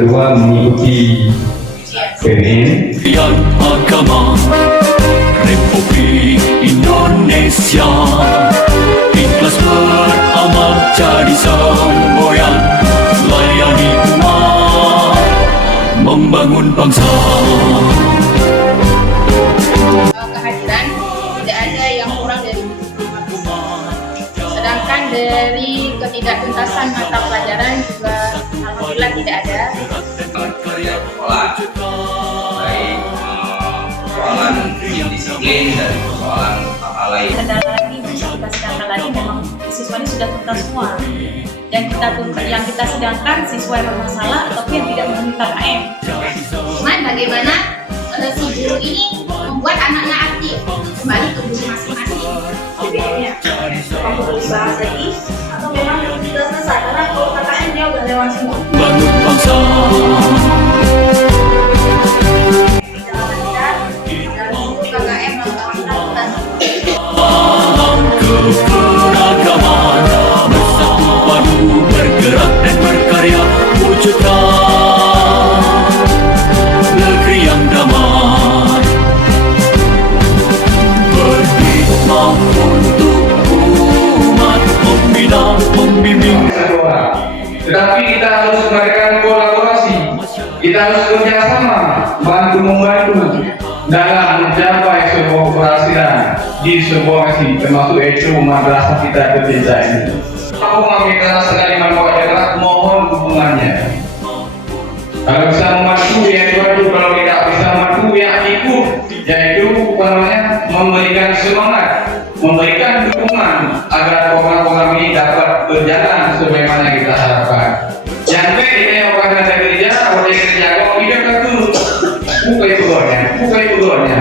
kedua mengikuti PNN. Yang agama Republik Indonesia ikhlas beramal jadi semboyan, layani umat, membangun bangsa. Kehadiran tidak ada yang kurang dari sedangkan dari ketidaktuntasan mata pelajaran juga alhamdulillah tidak ada. Kerja sekolah baik persoalan disiplin dan persoalan hal lain. Kendala lagi bisa kita sedangkan lagi memang siswa ini sudah tuntas semua. Yang kita sedangkan siswa yang bermasalah ataupun yang tidak memenuhi KKM. Cuman bagaimana si guru ini membuat anaknya aktif kembali ke guru masing-masing. BBM-nya apakah perlu dibahas lagi atau memang sudah selesai karena kalau KKN dia udah lewat semua. Bangun bangsa. KKM Paham keberagaman, bersatu padu bergerak dan berkarya, wujudkan negeri yang damai, berhikmah untuk umat, membina, membimbing. Tetapi kita harus mengadakan kolaborasi, kita harus kerjasama, bantu membantu dalam mencapai sebuah keberhasilan di sebuah masjid, termasuk itu madrasah kita tercinta ini. Aku meminta sekali adalah mohon dukungannya. Kalau bisa membantu ya itu, kalau tidak bisa membantu ya ikut, yaitu memberikan semangat, memberikan dukungan agar program-program ini dapat berjalan sebagaimana kita harapkan. Yang kita yang akan ada kerja, kalau dia kerja, kalau tidak tentu bukai pegawainya.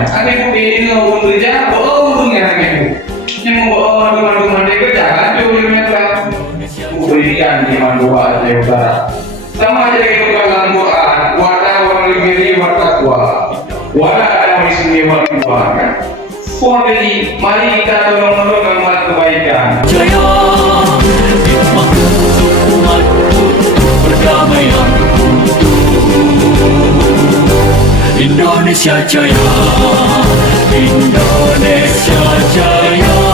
Ada bukai ini mau kerja, bawa untungnya itu. Yang mau bawa teman-teman dia kerja, kan jauh meter. Berikan di Mandua Aceh Utara. Sama aja dengan dalam Quran, wata walibiri watakwa, wala ada ismi watakwa kan. Jadi mari kita tolong-tolong amal kebaikan. Jaya, hikmah untuk umat, untuk perdamaian, untuk Indonesia Jaya, Indonesia Jaya.